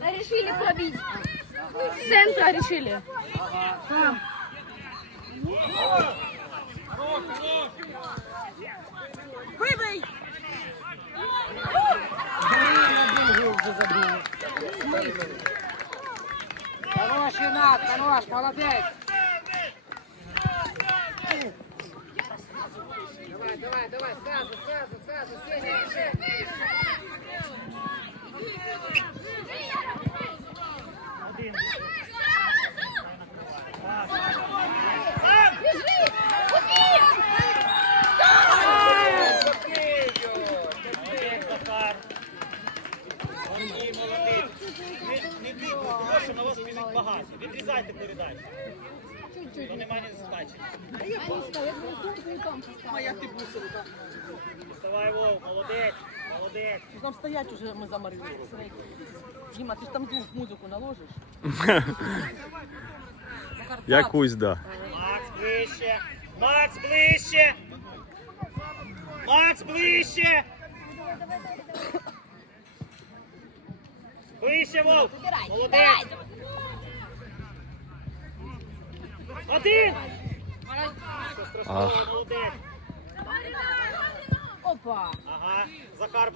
Решили пробить. С центра решили. Вибий! Хорош, молодець. Давай, давай, давай, сразу, сразу, сразу, Сеня, еще. Захар. Сергій, молодець. Не, не дивно, тому що на вас біжить багато. Відрізайте передачу. То немає не значення. Моя ти бусинка. Вставай, Вов, молодець, молодець. Ну, Там стоять уже ми замарили. Діма, ти ж там звук, музику наложиш? Захар, так. Якусь, да. Макс ближче. Макс ближче. Макс ближче. Ближче, Вов. Молодець.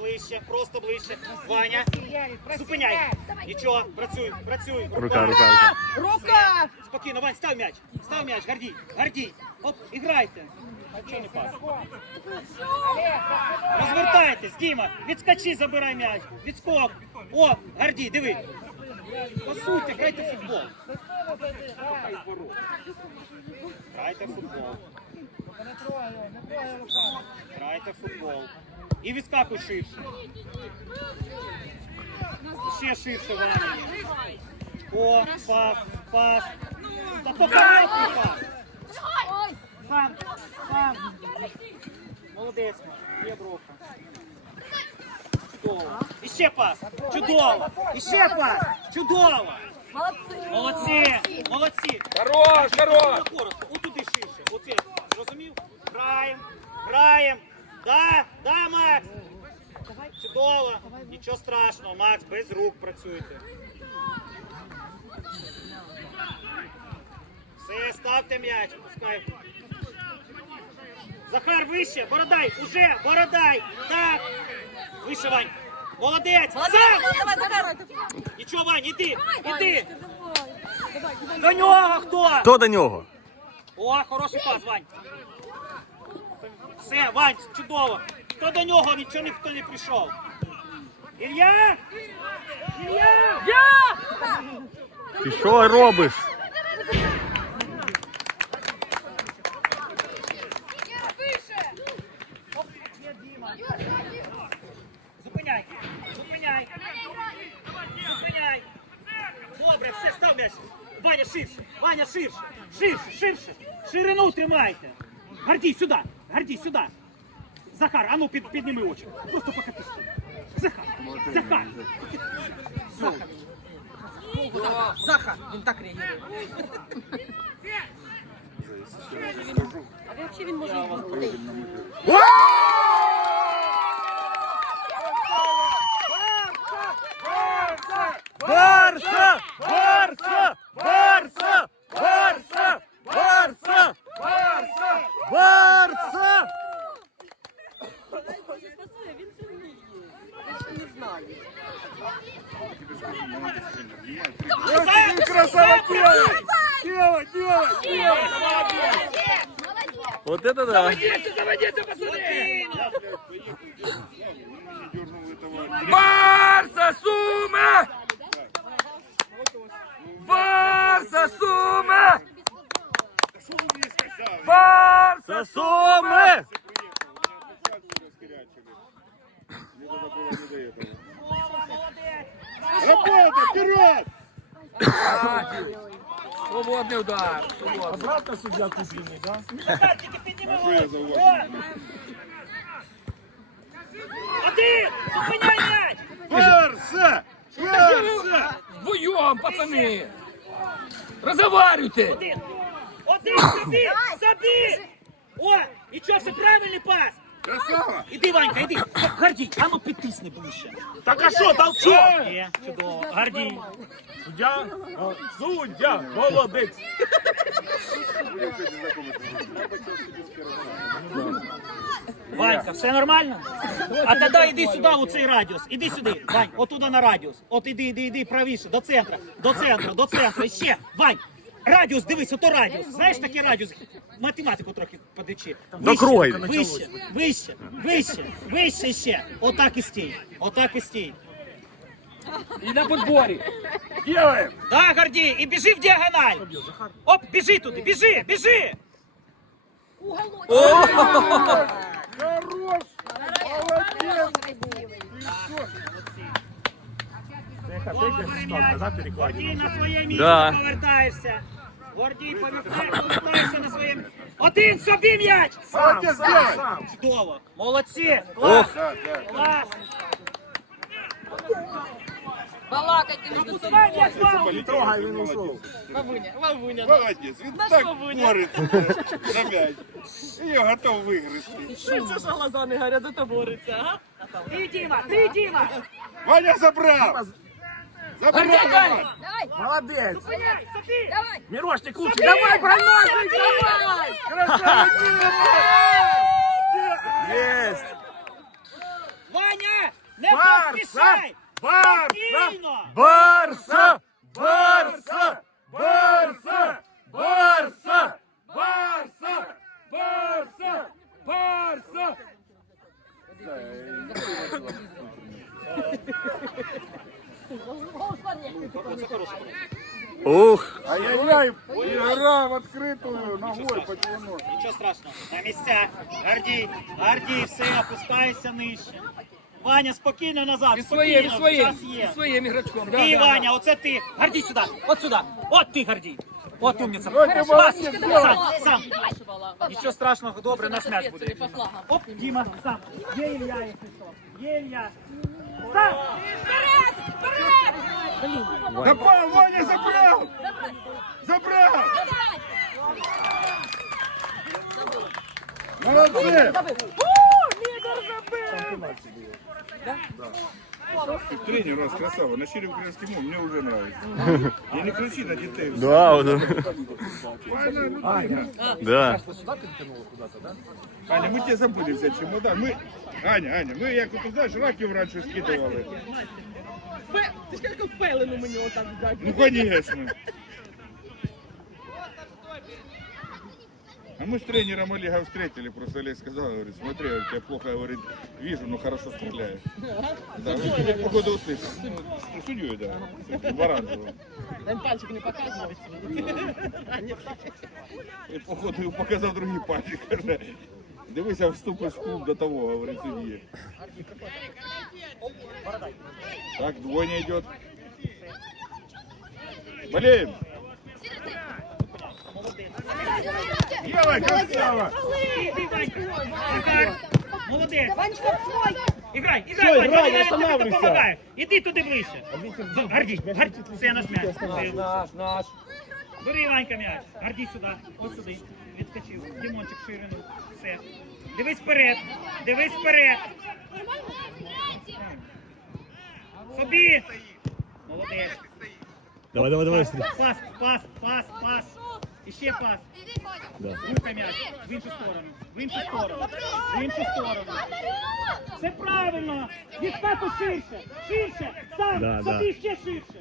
Ближче, просто ближче. Ваня, зупиняй. Нічого, працюй, працюй. Рука, рука, рука. Рука! Спокійно, Вань, став м'яч. Став м'яч, Гордій, Гордій. Оп, іграйте. А не пас? Розвертайтесь, Діма. Відскочи, забирай м'яч. Відскок. О, Гордій, диви. Пасуйте, грайте в футбол. Грайте в футбол. Грайте в футбол. І відскакуй ширше. Ще ширше, Ваня. О, пас, пас. Та то короткий пас. Сам, сам. Молодець, є бровка. Чудово. І ще пас. Чудово. І ще пас. Чудово. Молодці! Молодці. Хорош, хорош! Отуди ширше. Оце, зрозумів? Граєм, граєм. Да, да, Макс. Чудово. Нічого страшного, Макс, без рук працюйте. Все, ставте м'яч, пускай. Захар, вище, Бородай, уже, Бородай. Так. Вище, Вань. Молодець. Молодець! Сам. Давай, Захар! Нічого, Вань, іди, іди. До нього хто? Хто до нього? О, хороший пас, Вань. Все, Вань, чудово. Хто до нього нічого ніхто не прийшов. Ілля! Ілля! Я! Ти що робиш? Зупиняй! Зупиняй! Зупиняй! Добре, все, став м'яч. Ваня, ширше! Ваня, ширше! Ширше, ширше! Ширину тримайте! Гордій, сюди! Гордій, сюди! Захар, а ну під, підніми очі. Просто поки ти стоїш. Захар! Захар! Захар! Захар! Він так реагує. А взагалі він може і бути. вперед! Свободний удар. Свободний. Захар, тільки підніми очі. Один! Зупиняй м'яч! Барса! Що м'ячом, пацани! Розговарюйте! Один. Один собі! Собі! О! І що, все правильний пас! Красава! Іди, Ванька, іди! Гордій, а ну підтисни ближче. Так а що, толчок? Є, чудово. Гордій. Суддя? Суддя, молодець. Ванька, все нормально? А тоді йди сюди, у цей радіус. Іди сюди, Вань, отуда на радіус. От іди, іди, іди правіше, до центра, до центра, до центра. Ще, Вань, радіус, дивись, ото радіус. Знаєш такий радіус? Математику трохи подивчи. До. Вище, вище, вище, вище ще. Отак і стій. Отак і стій. І на подборі! Делаем! Да, Гордій, і біжи в діагональ. Оп, біжи туди, біжи, біжи. Хорош! Молодец! Гордій на своє місце Да. повертаєшся. Гордій повертаєшся, на своє місце. Один собі м'яч. Молодец, делай! Чудово. Молодці. Клас. Клас. Балакать не буду Давай. Не трогай, він ушов. Молодець, він так бореться на м'яч. І я готов вигризти. Ти, Діма, ти, Діма. Ваня забрав! Забрав! Давай, Молодець! Зупиняй, собі. давай. Мирошник лучше! Давай, проносить! Давай! Есть! Ваня, не Барса! поспішай. Барса! Спокійно. Барса! Барса! Барса! Барса! Барса! Барса! Барса! Ух! Ай-яй-яй! І гра в відкриту ногою по 90. Нічого страшного. На місцях. Гордій, Гордій, все, опускайся нижче. Ваня, спокійно назад. І своїм, і спокійно, своїм, час є. і своїм ігрочком. Да, Ти, да, да. Ваня, оце ти. Гордій сюди, от сюди. От ти, Гордій. От умниця. Ой, ти молодець, Сам, сам. Нічого страшного, добре, наш м'яч буде. Оп, Діма, сам. Є Ілля, якщо що. Є Ілля. Сам. Напав, Ваня забрав! Забрав! Молодці! Тренер у нас красава, на щире украинский мов, мне уже нравится. Я не кричи на детей. Да, вот. Правильно, Аня. Да. Аня, мы тебе забыли взять чемодан. Мы... Аня, Аня, мы, як ти знаєш, раків раніше скидували. Ти ж як впелену мені отак взяти. Ну, конечно. А мы с тренером Олега встретили, просто Олег сказал, говорит, смотри, я тебя плохо, говорит, вижу, но хорошо стреляешь. Да, ну, походу услышал. Ну, с судьей, да. Баранцевым. Він пальчик не показував. І походу йому показав другий пальчик, каже, дивися, вступиш в клуб до того, говорить судьє. Так, двойня йде. Блин! Делай, красава! Іди, Ванька. Ага. Молодець. Іграй, іграй, Все, Вань, грай, Ваня, я тобі останавливайся. допомагаю. Іди туди ближче. Гордій, Гордій, це наш м'яч. Наш, наш. Бери, Ванька, м'яч. Гордій сюди, от сюди. Відскочив. Дімончик ширину. Все. Дивись вперед. Дивись вперед. Собі. Молодець. Давай, давай, давай. Пас, пас, пас, пас. І ще пас. Да. Рухай м'яч. В іншу сторону. В іншу сторону. В іншу сторону. Все правильно. Відстати ширше. Ширше. Сам. Да, собі ще ширше.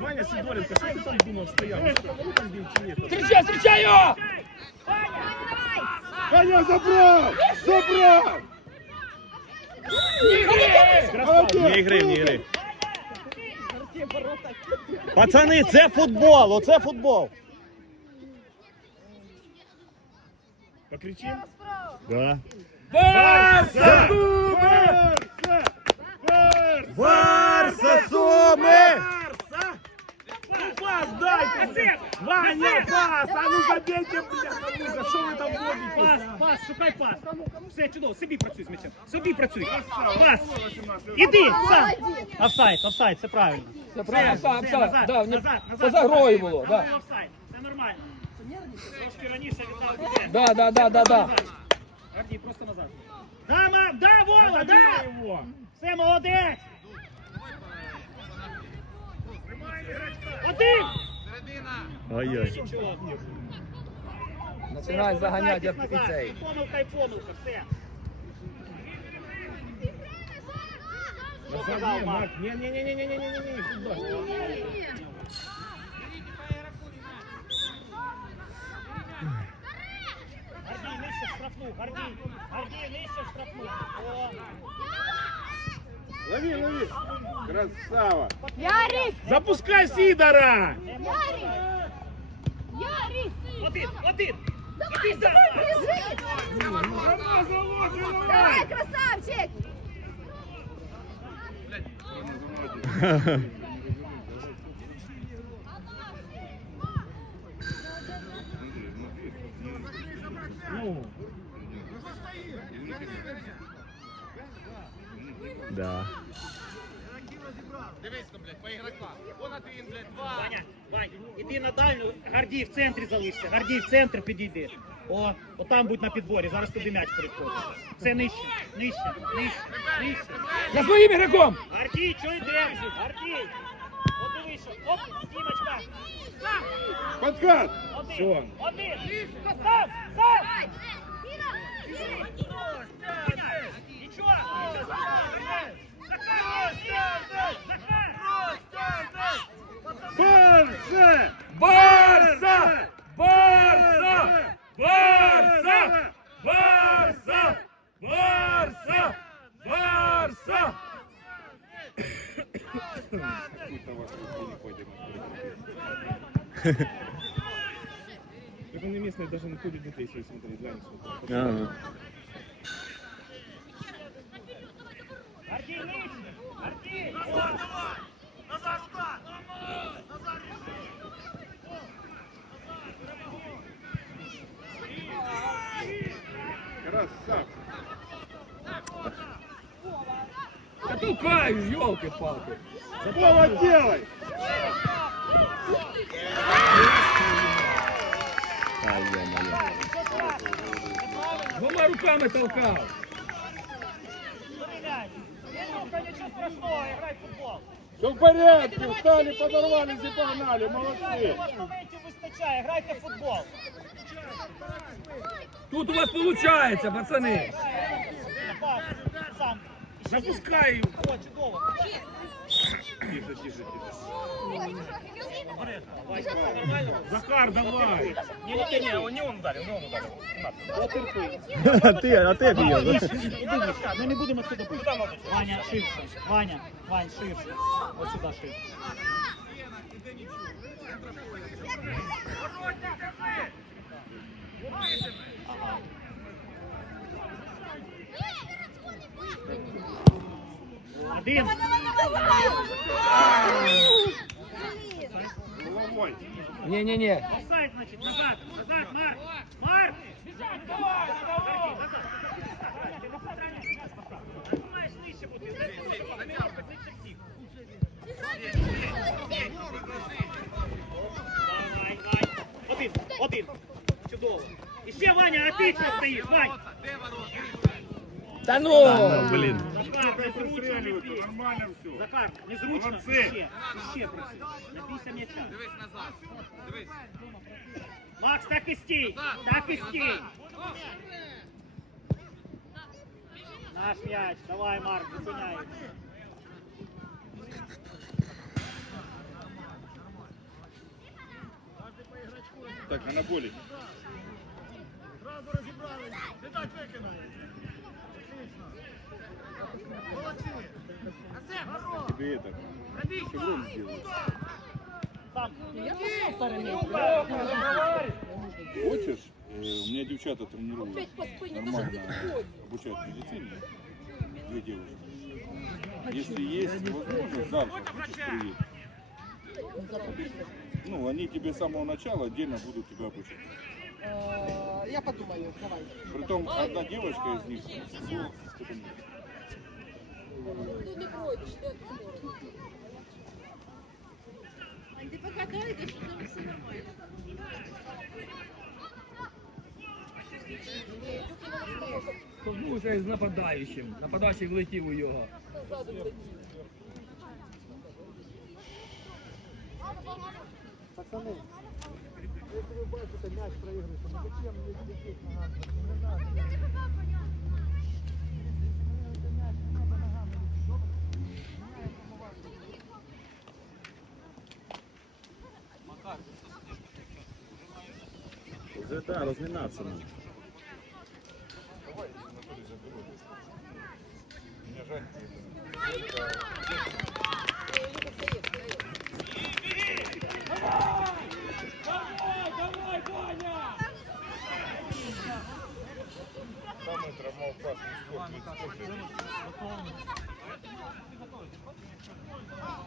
Ваня Сидоренко, що ти там думав стояв? Що там бив чи ні? Встречай, встречай його! Ваня, забрав! Забрав! Не гри, не гри. Пацани, це футбол, оце футбол. Покричим? Да. Барса! Барса! Барса! Барса Суми! Пас дайте! Ваня, пас! А ну забейте, бляха, що ви там Пас, робите? пас, шукай пас. Все чудово, собі працюй з м'ячем. Собі працюй. Пас. Іди! Сам. Офсайд, офсайд, це правильно. Це правильно, сам, Все, сам. назад, Да, не- назад, назад. поза грою було, да. офсайд, Це нормально. Трошки раніше віддав тебе. Да, да, да, да, да. Гордій, просто назад. Да, ма, да, Вова, да! Все, молодець! Один! Ой-ой. Нічого. Починай заганяти Повертайтесь назад. цей. І Помилка і помилка, все. Що сказав Марк? Ні, ні, ні, ні, ні, ні, ні, ні, футбол. Гордій, нижче штрафну, Гордій. Гордій, нижче штрафну. О, Лови, лови. Красава. Ярик! Запускай Сидора! Ярик! Ярик! Один, один. Іди сюди. Давай, красавчик! Ну, Да. Ваня, Вань, іди на дальню, Гордій в центрі залишся. Гордій в центр підійди. О, отам будь на підборі, зараз туди м'яч переходить. Це нижче, нижче, нижче, нижче. За своїм ігроком! Гордій, що йде? Гордій. От дивися, оп, Дімочка. Подкат. Один, один. Сам, сам. Нічого. Барса! Барса! Барса! Барса! Барса! Барса! Барса! Так он и местный даже не ходит детей, если смотреть, глянь, сколько. Ага. Гордій, нижче. Гордій. Красавчик. Та толкаєш, йолки-палки. Вова, делай. Ай, ё-моё. Двома руками толкав. Переглянь. Ну-ка, нічого страшного, грай в футбол. Все в порядке. Встали, подорвались и погнали. Вас моментів вистачає, грайте в футбол. Тут у вас виходить, пацани. Пас, сам. Запускай его. О, чудово Тише, тише, тише. Давай, все нормально? Захар, давай. Ні, ні, ні, он не он ударив, не он ударив. Потерпи. А ти, а ти Іди б'єш. вище, іди вище. Ми не будемо сюди бити. Ваня, ширше. Ваня, Вань, ширше. Ось сюди ширше. Один. Головой. Ні-ні-ні. Офсайд, значит, назад, назад, Марк, Марк! Знаєш, нижче бути, нижче всіх. Давай, Вань. Один, один. Чудово. І ще Ваня, отлично стоїш, Вань. Та ну! Блін. Захар, незручно не Пристреливаются. бій. Нормально все. Захар, незручно. Молодці. Ще, ще просить. Напійся м'яча. Макс, так і стій. Так і стій. Наш м'яч. Давай, Марк, зупиняй. Так, анаболик. Молодцы. Тебе это. Хочешь? Э, У меня девчата тренируют. Нормально обучают медицине. Две девушки. Если есть возможность, завтра хочешь. Ну, они тебе с самого начала отдельно будут тебя обучать. Е, Я подумаю, давай. Притом одна девочка из них ну, степенит. Тут не пройдеш, де ти сторону. Ти поки дойдеш, то там все нормально. Столкнувся із нападаючим. Нападаючий влетів у його. Ззаду летів. Уже да, разминаться надо. Мне жаль. Самый травмоопасный спорт вид спорта. Забежите, Не шот, Насколько? Да вот! Ходи, забежи. Все, короче, все, прислуга. А,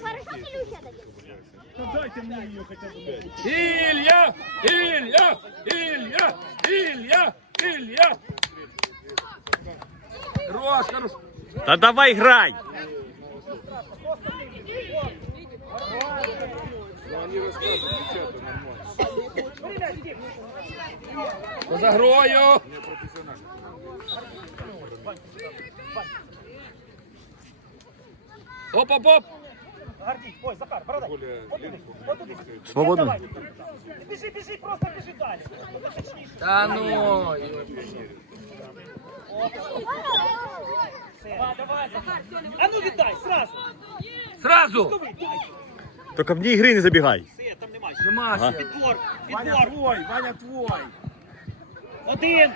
Хорошо? Ну дайте. Илья! Илья! Илья! Илья! Илья! Хорош, хорош. Да давай играй! Но они рассказывают, девчата, нормально. За грою! Не профессионально. Оп, оп, оп! Гордій, ой, Захар, бородай. Более легко. Свободно. Давай. Біжи, біжи, просто біжи далі. Та ну! Давай, давай, Захар. А ну віддай, сразу. Сразу! Только вне игры не забегай. Все, там немає. Нема ще. Підбор, Ваня підбор. твой, Ваня твой. Один.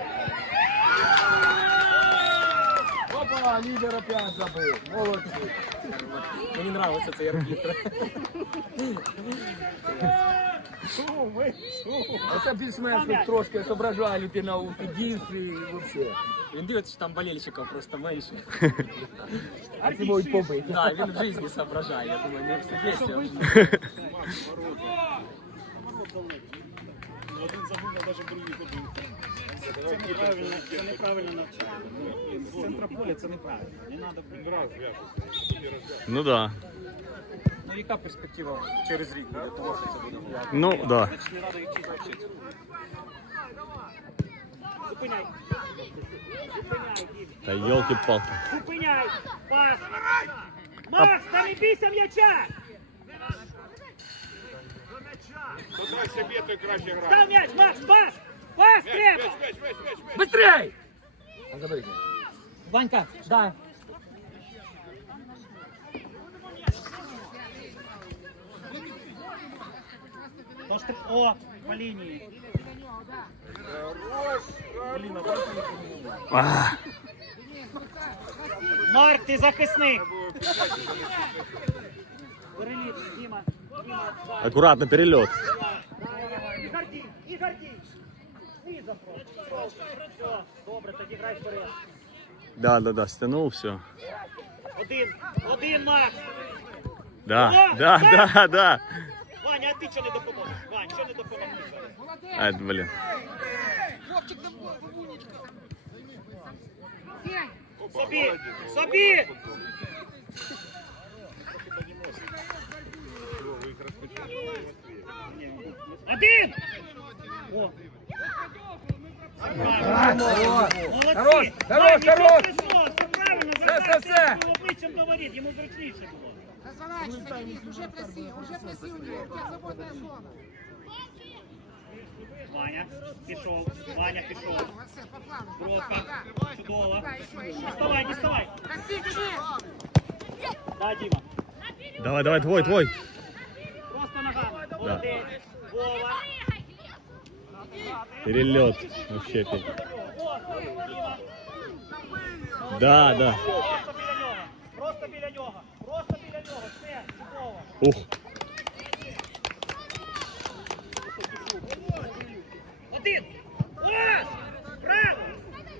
Опа, лідер опять забив. Молодці. Мені нравиться цей арбітр. А це більш-менш хоч трошки зображає людина у суддівстві і взагалі. Він дивиться, що там болельщиків просто менше. А ці можуть побити. Да, він в житті соображає. Я думаю, не в суді. Один забув, а навіть другий ходив. Це неправильно, це неправильно навчання. Ну, З центра поля це неправильно. Не треба Раз вяжется. Ну да. Ну яка перспектива через рік буде того, що це буде гуляти? Ну да. Значить, не треба їх вчити вчити. Зупиняй. Да елки-палки. Зупиняй. Пас. Макс, та не бійся м'яча. Хто дай собі, той краще грає. Став м'яч, Макс, пас. Пас М'яч, треба. м'яч, м'яч, м'яч, м'яч, м'яч. Быстрей! А забий. Ванька, да. Тож ти, о, по лінії. А, Марк, ти захисник. Переліт, Діма. Діма, да. аккуратно, перелет. І Гордій, і Гордій. Низом просто. Все, добре, тоді грай вперед. Да, да, да, стянул, все. Один, один, Макс. Да, да, да, да. Ваня, а ти чого не допоможеш? Вань, чого не допоможеш? А, блин. Собі, собі. Один. О, Молодці! Хорош, Вань, хорош, нічого хорош! страшного, все правильно, Все, задача, все, все. було обличчям говорить, йому зручніше було. Разворачивайся, Денис, уже проси, уже проси у него. У тебя свободная зона. Ваня, пішов, Ваня пішов. Марсель, по плану. по Бровка, плану, чудово. Да, еще, еще. Доставай, доставай. Проси, Денис. Да, Діма. Давай, давай, твой, твой. Просто ногами. Молодець. Вова. Перелет. Вообще. Федь. О, Діма. Да, да. Просто біля нього. Просто біля нього. Просто біля нього. Все, чудово. Ух. Один. О! Право!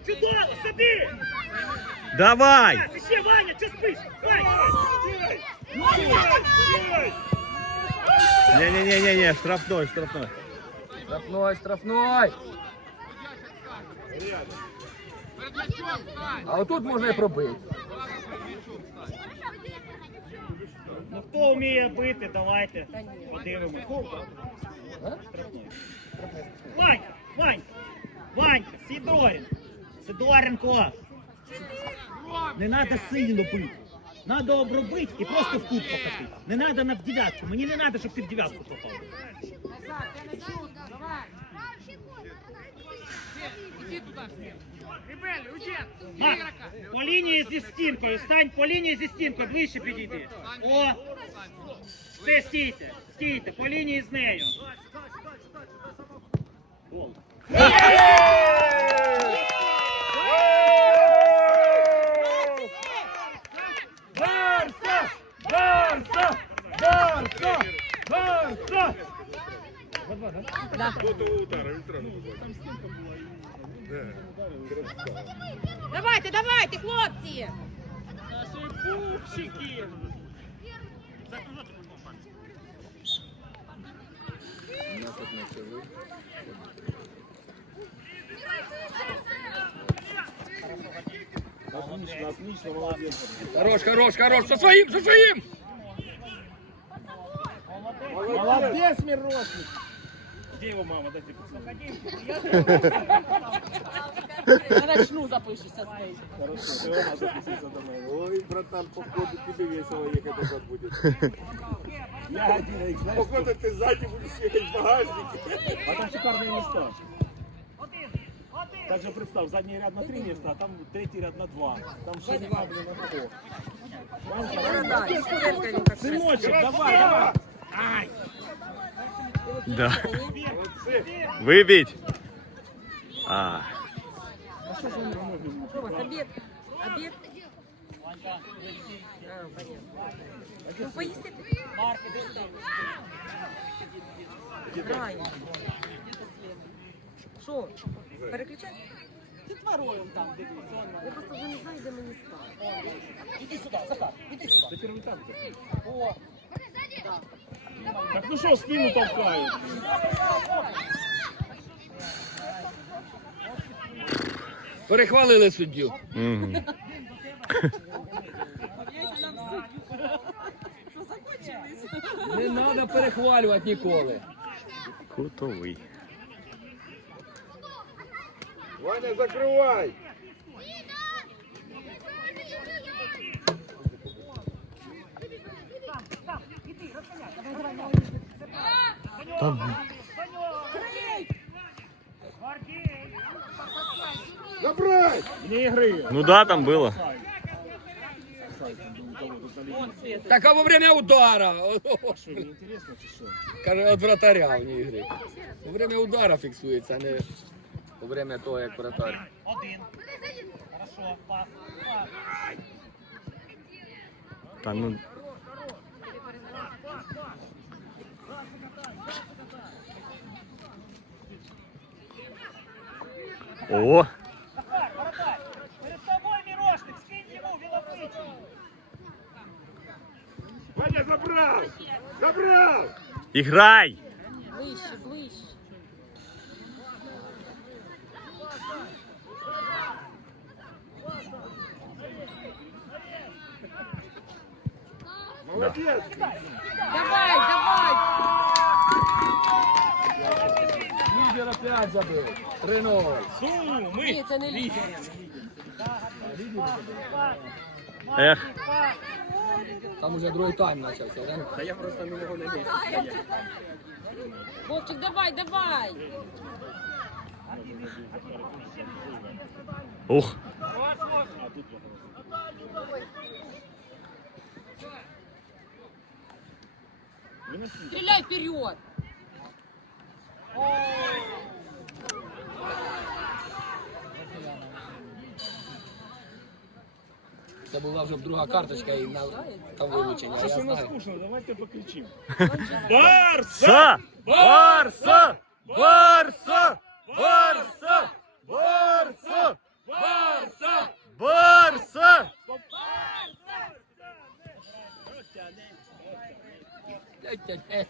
Чудово! Собі! Давай! Не-не-не-не-не, штрафной, штрафной. Штрафной, штрафной. А отут можна і пробити. Ну хто вміє бити, давайте подивимось. А? Ванька, Ванька, Ванька, Сидорин, Сидоренко. Не треба сильно бити. Надо обробити і просто в кут покатити. Не треба на в дев'ятку. Мені не треба, щоб ти в дев'ятку попав. Назад, я начну. Давай. Иди туда с ним. Ребели, уйди. Макс, по лінії зі стінкою, стань по лінії зі стінкою, ближче підійди. О! Все, стійте, стійте, по лінії з нею. Гол. Давайте, давайте, хлопці! Отлично, молодец. Хорош, хорош, хорош! Со своим, со своим! Молодец, Мирошник. Где его мама? Дайте Я начну запишешся з нею. Хорошо, ты мама до. Ой, братан, походу тебе весело ехать назад будет. Я один, знаешь, Походу ты сзади будешь ехать в багажнике. А там шикарные места. Также представь, задний ряд на три места, а там третий ряд на два. Там ширина, блин, на сто. Сыночек, давай, давай. Ай, Да. Выбить. А. Що у вас, обід? Обід? А, понятно. Ну, поїсти? Граємо. Що? Переключати? Ти творою там дивись. Я просто вже не знаю, де мені стати. Іди сюди, Захар, іди сюди. ты первый танк. О, Так Ну что, спину толкают? Перехвалили суддю. Мгм. Не треба перехвалювати ніколи. Кутовий. Ваня, закривай! Там. Забрать! Вне игры. Ну да, там было. Так а во время удара. Что, неинтересно, чи що? Каже, от вратаря в ній гри. Во время удара фіксується, а не во время того, як вратар. один. Хорошо, пас. пас. Та ну. О! Перед тобой Мирошник, скинь ему велоптичий. Ваня, забрал! Забрал! Играй! Ближче, ближче. Молодец! Да. Я забыл. Рено. 3-0. Суми! это не лідер. Эх. Там уже другий тайм почався, да? Та я просто не могу не лізти. Вовчик, давай, давай! Ух! Стреляй вперед! Це була вже друга карточка і на там вилучення. Я знаю. скучно, давайте покричимо. Барса! Барса! Барса! Барса! Барса! Барса! Барса! Тя-тя-тя.